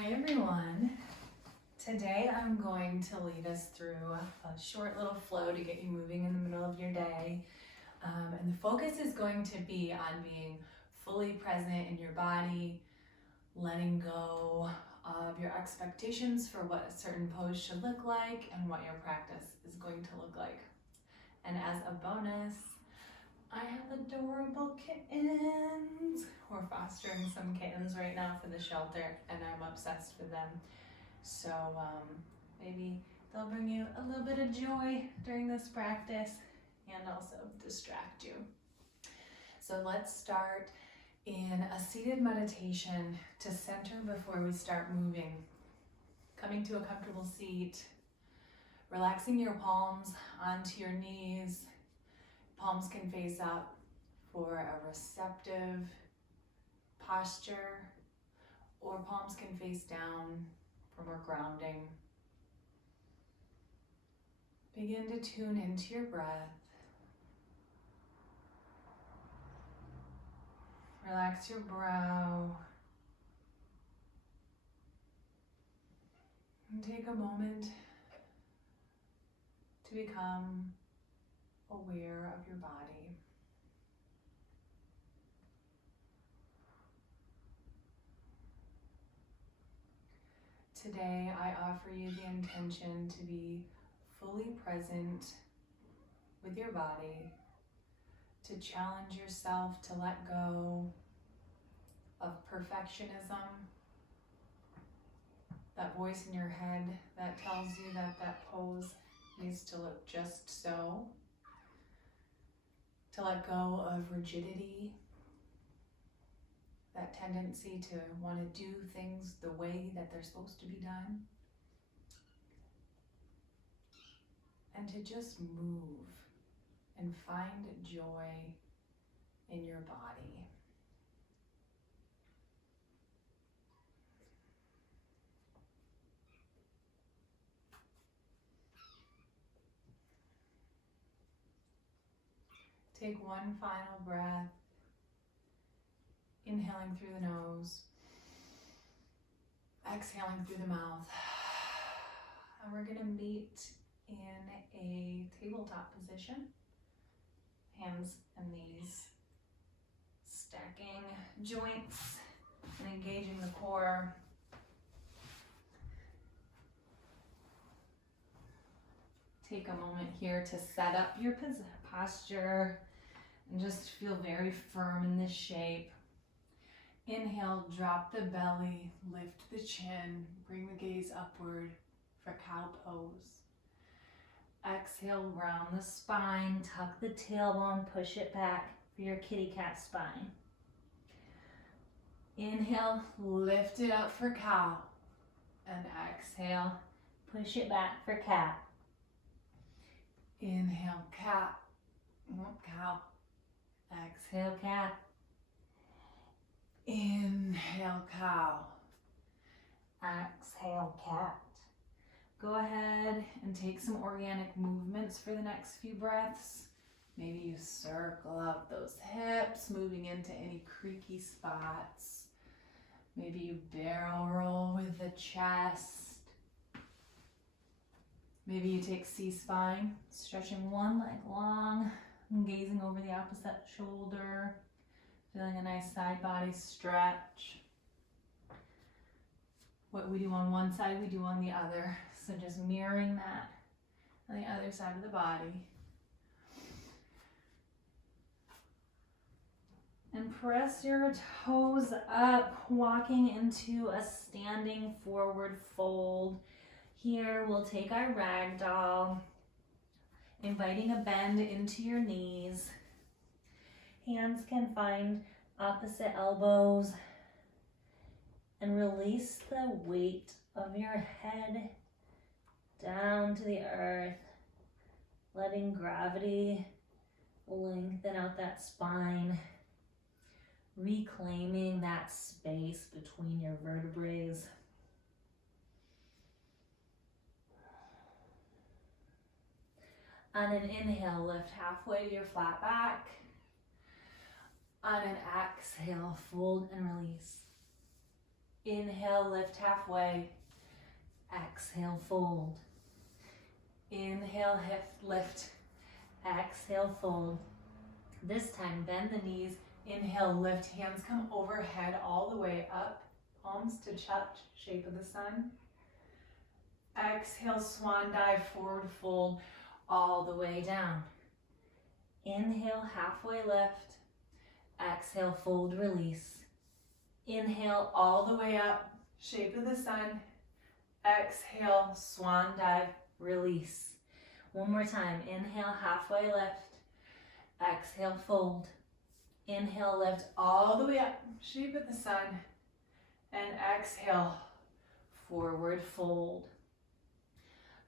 Hi everyone. Today I'm going to lead us through a short little flow to get you moving in the middle of your day. And the focus is going to be on being fully present in your body, letting go of your expectations for what a certain pose should look like and what your practice is going to look like. And as a bonus, I have adorable kittens. We're fostering some kittens right now for the shelter and I'm obsessed with them. So maybe they'll bring you a little bit of joy during this practice and also distract you. So let's start in a seated meditation to center before we start moving. Coming to a comfortable seat, relaxing your palms onto your knees. Palms can face up for a receptive posture, or palms can face down for more grounding. Begin to tune into your breath. Relax your brow. And take a moment to become aware of your body. Today, I offer you the intention to be fully present with your body, to challenge yourself to let go of perfectionism, that voice in your head that tells you that that pose needs to look just so, to let go of rigidity, that tendency to want to do things the way that they're supposed to be done, and to just move and find joy in your body. Take one final breath, inhaling through the nose, exhaling through the mouth. And we're going to meet in a tabletop position. Hands and knees stacking joints and engaging the core. Take a moment here to set up your posture and just feel very firm in this shape. Inhale, drop the belly, lift the chin, bring the gaze upward for cow pose. Exhale, round the spine, tuck the tailbone, push it back for your kitty cat spine. Inhale, lift it up for cow. And exhale, push it back for cat. Inhale, cat. Cow. Exhale, cat. Inhale, cow. Exhale, cat. Go ahead and take some organic movements for the next few breaths. Maybe you circle up those hips, moving into any creaky spots. Maybe you barrel roll with the chest. Maybe you take C-spine, stretching one leg long, and gazing over the opposite shoulder, feeling a nice side body stretch. What we do on one side, we do on the other. So just mirroring that on the other side of the body. And press your toes up, walking into a standing forward fold. Here we'll take our ragdoll, inviting a bend into your knees. Hands can find opposite elbows and release the weight of your head down to the earth, letting gravity lengthen out that spine, reclaiming that space between your vertebrae. On an inhale, lift halfway to your flat back. On an exhale, fold and release. Inhale, lift halfway. Exhale, fold. Inhale, lift. Exhale, fold. This time, bend the knees. Inhale, lift. Hands come overhead all the way up. Palms to touch, shape of the sun. Exhale, swan dive, forward fold, all the way down. Inhale, halfway lift. Exhale, fold, release. Inhale, all the way up, shape of the sun. Exhale, swan dive, release. One more time. Inhale, halfway lift. Exhale, fold. Inhale, lift all the way up, shape of the sun. And exhale, forward fold.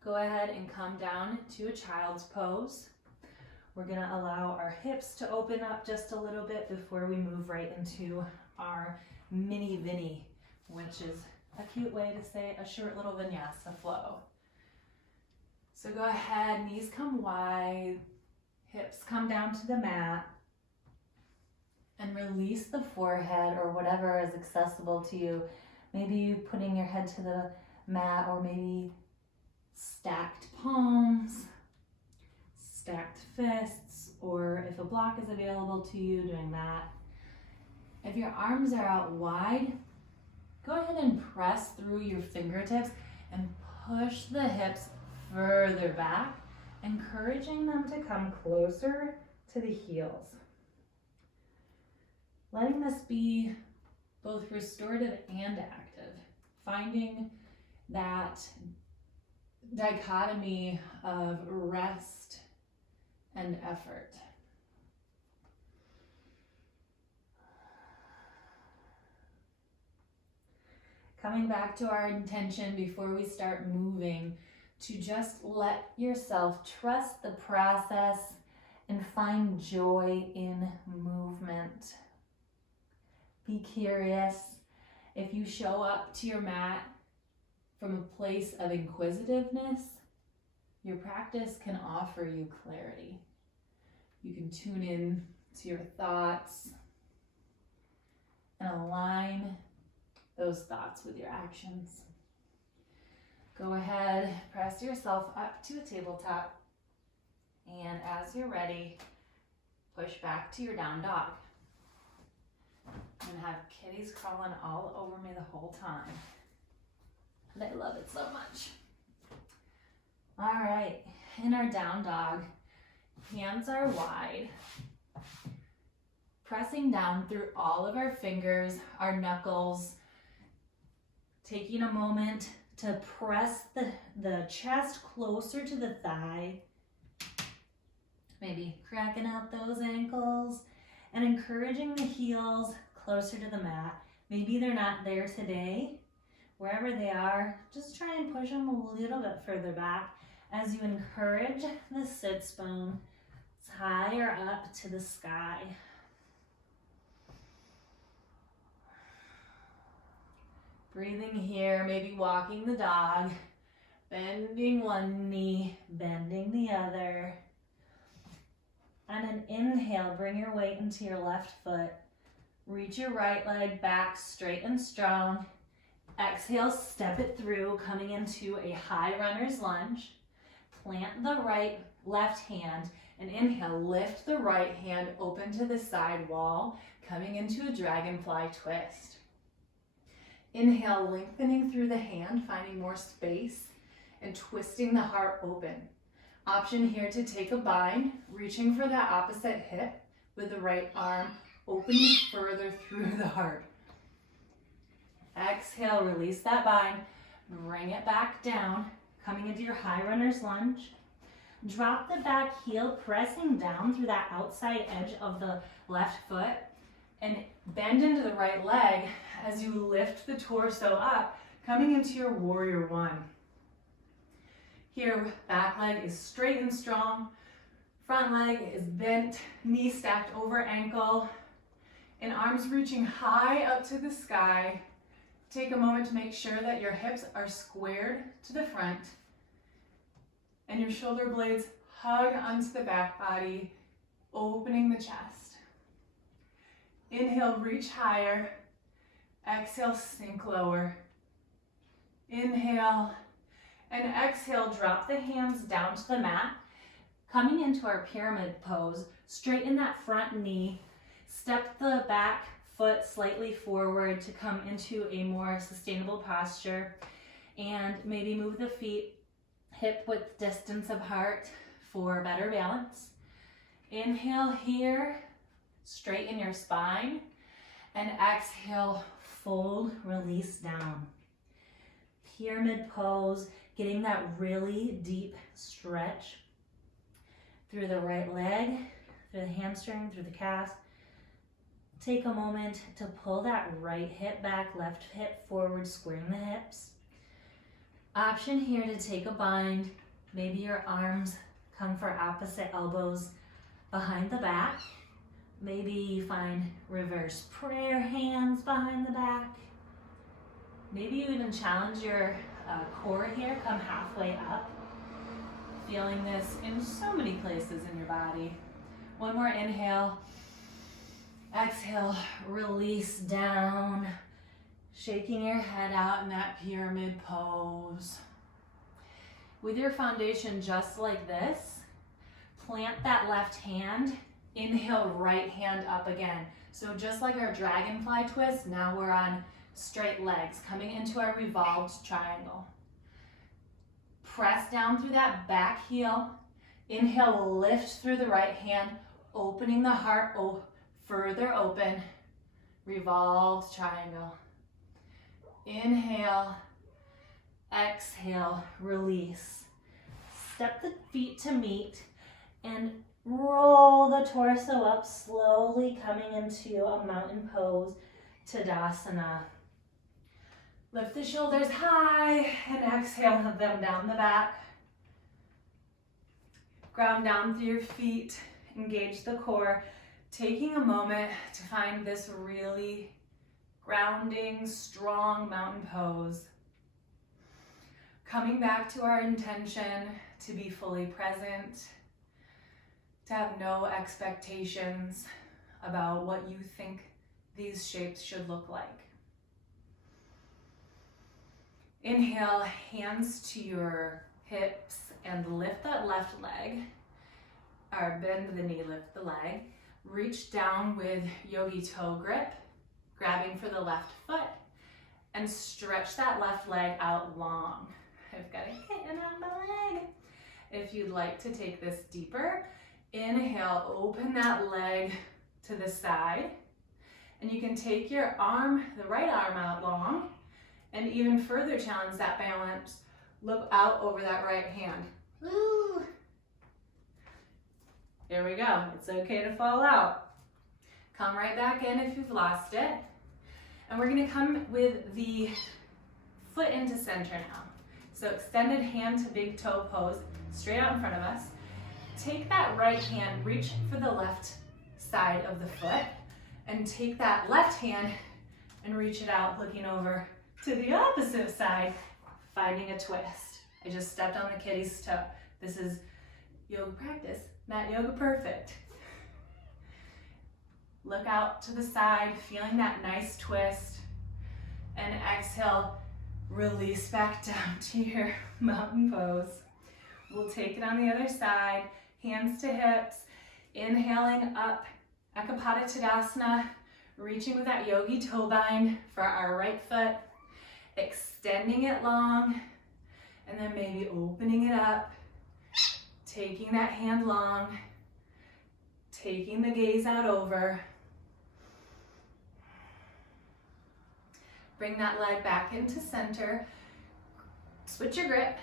Go ahead and come down to a child's pose. We're gonna allow our hips to open up just a little bit before we move right into our mini Vini, which is a cute way to say a short little vinyasa flow. So go ahead, knees come wide, hips come down to the mat, and release the forehead or whatever is accessible to you. Maybe putting your head to the mat, or maybe stacked palms, stacked fists, or if a block is available to you, doing that. If your arms are out wide, go ahead and press through your fingertips and push the hips further back, encouraging them to come closer to the heels. Letting this be both restorative and active, finding that dichotomy of rest and effort. Coming back to our intention before we start moving, to just let yourself trust the process and find joy in movement. Be curious. If you show up to your mat from a place of inquisitiveness, your practice can offer you clarity. You can tune in to your thoughts and align those thoughts with your actions. Go ahead, press yourself up to a tabletop, and as you're ready, push back to your down dog. I'm gonna have kitties crawling all over me the whole time. And I love it so much. All right, in our down dog, hands are wide. Pressing down through all of our fingers, our knuckles. Taking a moment to press the chest closer to the thigh. Maybe cracking out those ankles and encouraging the heels closer to the mat. Maybe they're not there today. Wherever they are, just try and push them a little bit further back as you encourage the sits bone higher up to the sky. Breathing here, maybe walking the dog, bending one knee, bending the other. And an inhale, bring your weight into your left foot. Reach your right leg back straight and strong. Exhale, step it through, coming into a high runner's lunge. Plant the left hand, and inhale, lift the right hand open to the side wall, coming into a dragonfly twist. Inhale, lengthening through the hand, finding more space, and twisting the heart open. Option here to take a bind, reaching for that opposite hip with the right arm, opening further through the heart. Exhale, release that bind, bring it back down, coming into your high runner's lunge. Drop the back heel, pressing down through that outside edge of the left foot, and bend into the right leg as you lift the torso up, coming into your warrior one. Here, back leg is straight and strong, front leg is bent, knee stacked over ankle, and arms reaching high up to the sky. Take a moment to make sure that your hips are squared to the front and your shoulder blades hug onto the back body, opening the chest. Inhale, reach higher. Exhale, sink lower. Inhale, and exhale, drop the hands down to the mat. Coming into our pyramid pose, straighten that front knee, step the back foot slightly forward to come into a more sustainable posture, and maybe move the feet hip width distance apart for better balance. Inhale here, straighten your spine, and exhale, fold, release down. Pyramid pose, getting that really deep stretch through the right leg, through the hamstring, through the calf. Take a moment to pull that right hip back, left hip forward, squaring the hips. Option here to take a bind. Maybe your arms come for opposite elbows behind the back. Maybe you find reverse prayer hands behind the back. Maybe you even challenge your core here, come halfway up. Feeling this in so many places in your body. One more inhale. Exhale, release down. Shaking your head out in that pyramid pose. With your foundation just like this, plant that left hand. Inhale, right hand up again. So just like our dragonfly twist, now we're on straight legs, coming into our revolved triangle. Press down through that back heel. Inhale, lift through the right hand, opening the heart further open. Revolved triangle. Inhale, exhale, release. Step the feet to meet and roll the torso up, slowly coming into a mountain pose, Tadasana. Lift the shoulders high and exhale them down the back. Ground down through your feet, engage the core, taking a moment to find this really grounding, strong mountain pose. Coming back to our intention to be fully present, to have no expectations about what you think these shapes should look like. Inhale, hands to your hips and lift that left leg, or bend the knee, lift the leg. Reach down with yogi toe grip, grabbing for the left foot, and stretch that left leg out long. I've got a kitten on my leg. If you'd like to take this deeper, inhale, open that leg to the side, and you can take your arm, the right arm out long, and even further challenge that balance. Look out over that right hand. Woo! There we go. It's okay to fall out. Come right back in if you've lost it. And we're gonna come with the foot into center now. So extended hand to big toe pose, straight out in front of us. Take that right hand, reach for the left side of the foot, and take that left hand and reach it out, looking over to the opposite side, finding a twist. I just stepped on the kitty's toe. This is yoga practice, mat yoga perfect. Look out to the side, feeling that nice twist, and exhale, release back down to your mountain pose. We'll take it on the other side, hands to hips, inhaling up, Ekapada Tadasana, reaching with that yogi toe bind for our right foot, extending it long, and then maybe opening it up, taking that hand long, taking the gaze out over. Bring that leg back into center. Switch your grip.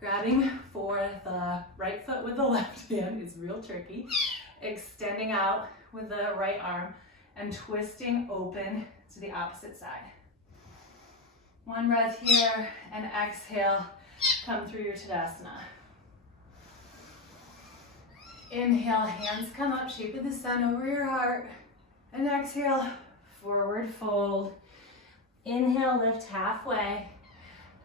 Grabbing for the right foot with the left hand is real tricky. Extending out with the right arm and twisting open to the opposite side. One breath here, and exhale, come through your Tadasana. Inhale, hands come up, shape of the sun over your heart. And exhale, forward fold. Inhale, lift halfway.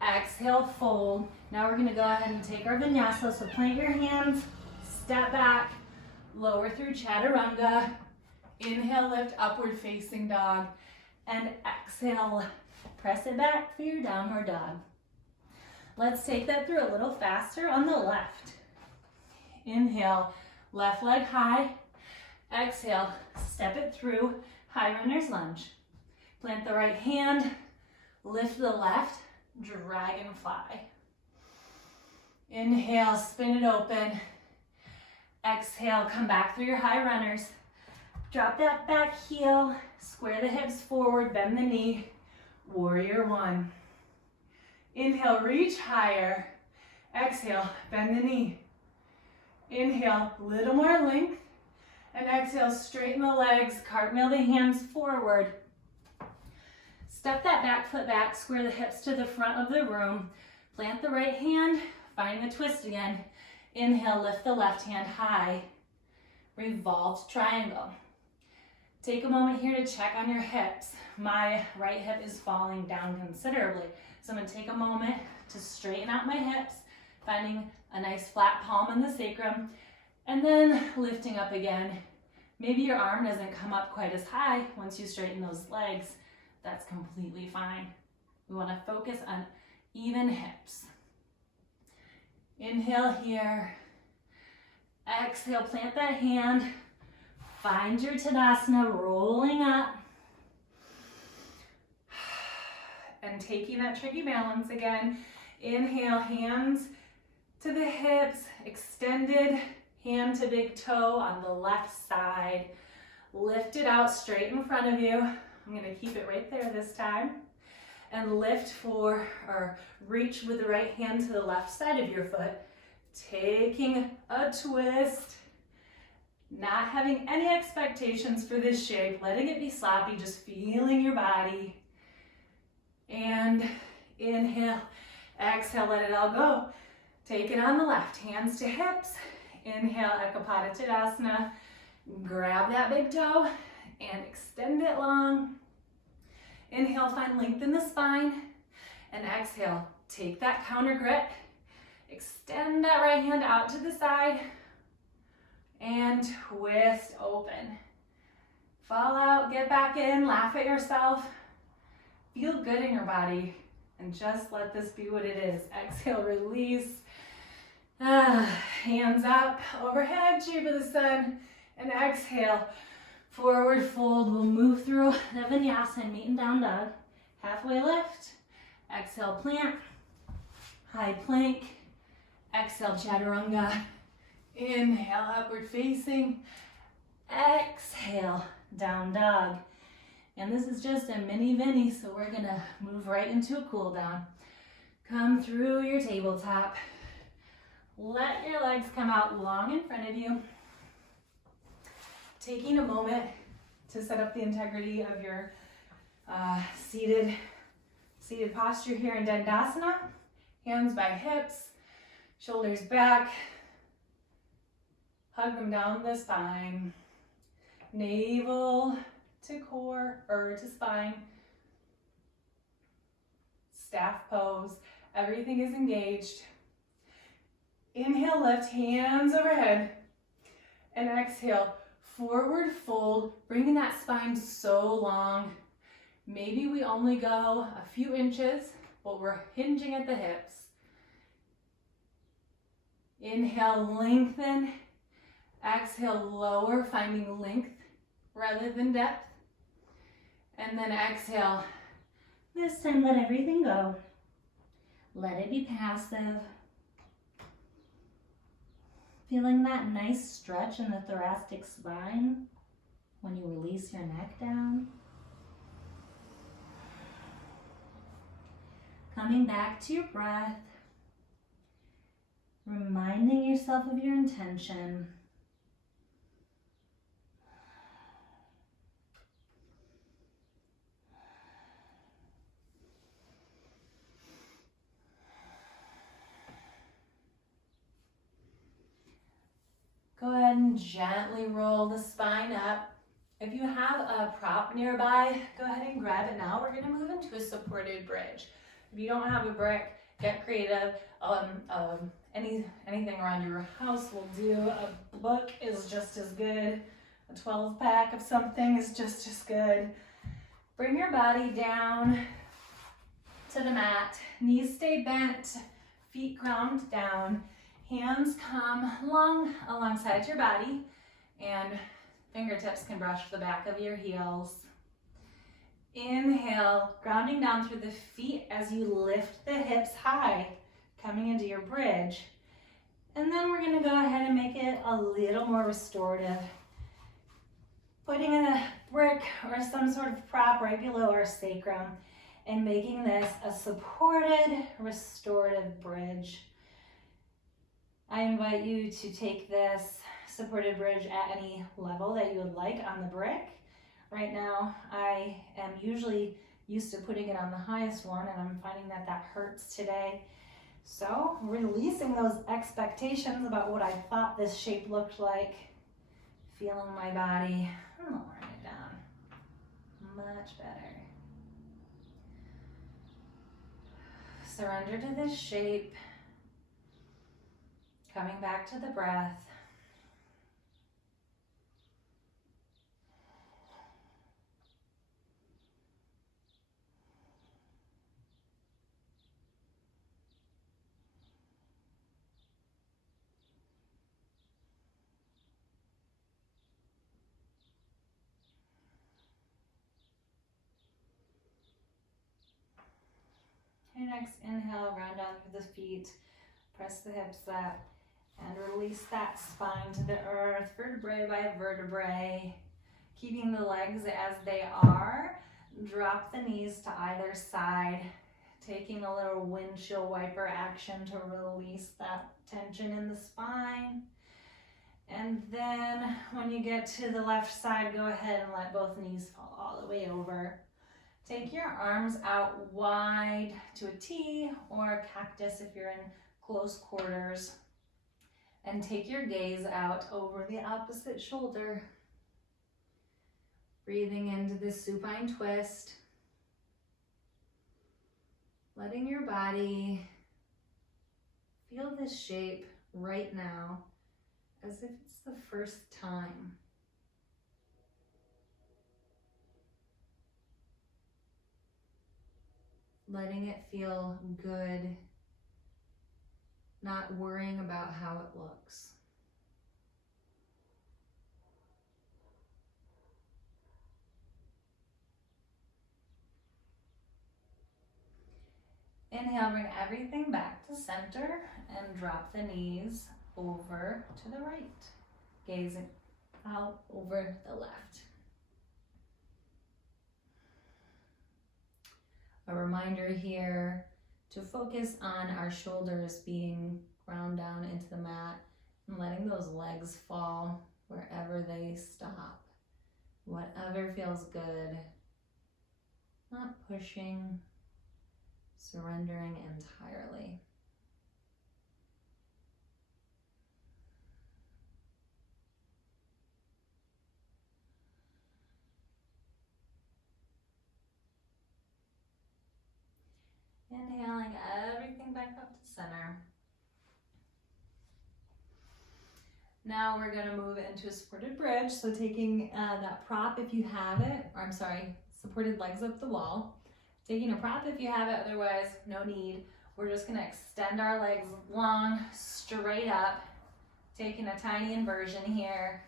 Exhale, fold. Now we're gonna go ahead and take our vinyasa. So plant your hands, step back, lower through chaturanga. Inhale, lift, upward facing dog. And exhale, press it back for your downward dog. Let's take that through a little faster on the left. Inhale, left leg high. Exhale, step it through, high runner's lunge. Plant the right hand, lift the left, dragonfly. Inhale, spin it open. Exhale, come back through your high runners. Drop that back heel, square the hips forward, bend the knee. Warrior one. Inhale, reach higher. Exhale, bend the knee. Inhale, little more length. And exhale, straighten the legs, cartwheel the hands forward. Step that back foot back, square the hips to the front of the room. Plant the right hand, find the twist again. Inhale, lift the left hand high. Revolved triangle. Take a moment here to check on your hips. My right hip is falling down considerably. So I'm gonna take a moment to straighten out my hips, finding a nice flat palm in the sacrum, and then lifting up again. Maybe your arm doesn't come up quite as high once you straighten those legs. That's completely fine. We wanna focus on even hips. Inhale here. Exhale, plant that hand. Find your Tadasana, rolling up. And taking that tricky balance again. Inhale, hands to the hips, extended hand to big toe on the left side. Lift it out straight in front of you. I'm gonna keep it right there this time. And lift for, or reach with the right hand to the left side of your foot. Taking a twist. Not having any expectations for this shape. Letting it be sloppy, just feeling your body. And inhale, exhale, let it all go. Take it on the left, hands to hips. Inhale, Ekapada Tadasana. Grab that big toe and extend it long. Inhale, find length in the spine. And exhale, take that counter grit. Extend that right hand out to the side. And twist open. Fall out, get back in, laugh at yourself. Feel good in your body. And just let this be what it is. Exhale, release. Hands up, overhead, shape of the sun. And exhale, forward fold. We'll move through the vinyasa and meet in down dog. Halfway lift. Exhale, plant. High plank. Exhale, chaturanga. Inhale, upward facing. Exhale, down dog. And this is just a mini Vini, so we're gonna move right into a cool down. Come through your tabletop. Let your legs come out long in front of you. Taking a moment to set up the integrity of your seated posture here in Dandasana. Hands by hips, shoulders back. Hug them down the spine. Navel to core, or to spine. Staff pose. Everything is engaged. Inhale, lift, hands overhead. And exhale, forward fold, bringing that spine so long. Maybe we only go a few inches, but we're hinging at the hips. Inhale, lengthen. Exhale, lower, finding length rather than depth. And then exhale. This time, let everything go. Let it be passive. Feeling that nice stretch in the thoracic spine when you release your neck down. Coming back to your breath. Reminding yourself of your intention. Go ahead and gently roll the spine up. If you have a prop nearby, go ahead and grab it now. We're going to move into a supported bridge. If you don't have a brick, get creative. Anything around your house will do. A book is just as good. A 12-pack of something is just as good. Bring your body down to the mat. Knees stay bent, feet ground down. Hands come alongside your body, and fingertips can brush the back of your heels. Inhale, grounding down through the feet as you lift the hips high, coming into your bridge. And then we're gonna go ahead and make it a little more restorative. Putting in a brick or some sort of prop right below our sacrum and making this a supported, restorative bridge. I invite you to take this supported bridge at any level that you would like on the brick. Right now, I am usually used to putting it on the highest one, and I'm finding that that hurts today. So, releasing those expectations about what I thought this shape looked like, feeling my body, lowering it down, much better. Surrender to this shape, coming back to the breath. Your next inhale, round down through the feet, press the hips up, and release that spine to the earth, vertebrae by vertebrae. Keeping the legs as they are, drop the knees to either side, taking a little windshield wiper action to release that tension in the spine. And then when you get to the left side, go ahead and let both knees fall all the way over. Take your arms out wide to a T or a cactus if you're in close quarters. And take your gaze out over the opposite shoulder. Breathing into this supine twist. Letting your body feel this shape right now as if it's the first time. Letting it feel good, not worrying about how it looks. Inhale, bring everything back to center and drop the knees over to the right, gazing out over the left. A reminder here to focus on our shoulders being ground down into the mat and letting those legs fall wherever they stop. Whatever feels good. Not pushing, surrendering entirely. Inhaling everything back up to center. Now we're going to move into a supported bridge. So taking that prop if you have it, or I'm sorry, supported legs up the wall. Taking a prop if you have it, otherwise no need. We're just going to extend our legs long, straight up. Taking a tiny inversion here.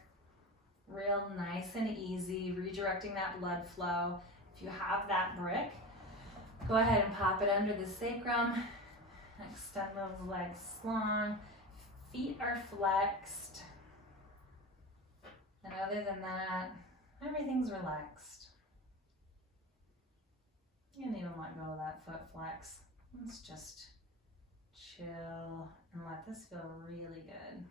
Real nice and easy, redirecting that blood flow. If you have that brick, go ahead and pop it under the sacrum. Extend those legs long. Feet are flexed. And other than that, everything's relaxed. You can even let go of that foot flex. Let's just chill and let this feel really good.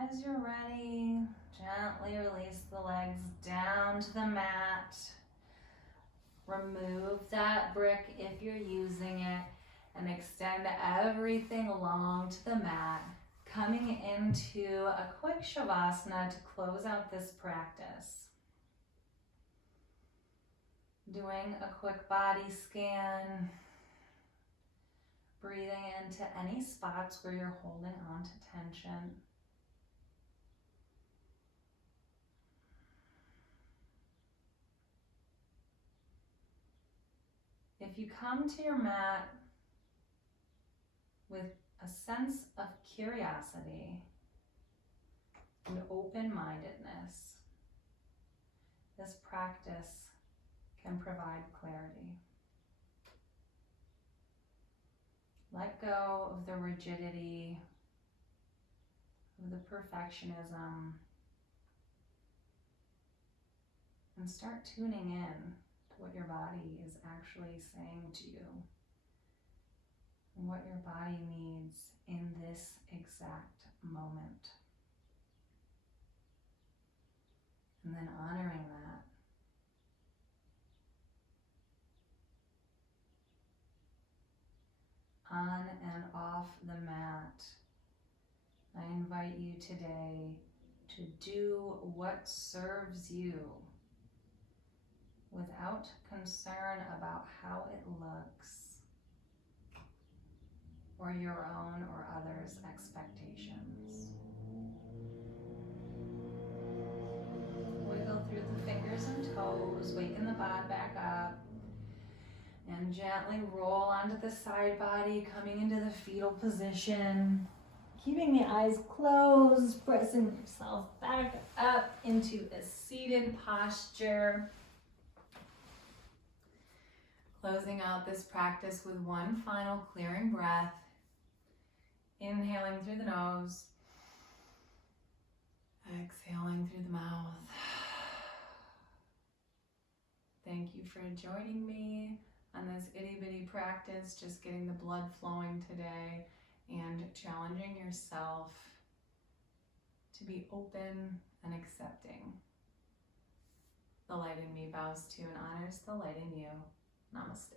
As you're ready, gently release the legs down to the mat. Remove that brick if you're using it and extend everything along to the mat, coming into a quick Shavasana to close out this practice. Doing a quick body scan, breathing into any spots where you're holding on to tension. If you come to your mat with a sense of curiosity and open-mindedness, this practice can provide clarity. Let go of the rigidity, of the perfectionism, and start tuning in to what your body is actually saying to you and what your body needs in this exact moment. And then honoring that. On and off the mat, I invite you today to do what serves you without concern about how it looks or your own or others' expectations. Wiggle through the fingers and toes, waken the bod back up, and gently roll onto the side body, coming into the fetal position. Keeping the eyes closed, pressing yourself back up into a seated posture. Closing out this practice with one final clearing breath. Inhaling through the nose. Exhaling through the mouth. Thank you for joining me on this itty bitty practice, just getting the blood flowing today and challenging yourself to be open and accepting. The light in me bows to and honors the light in you. Namaste.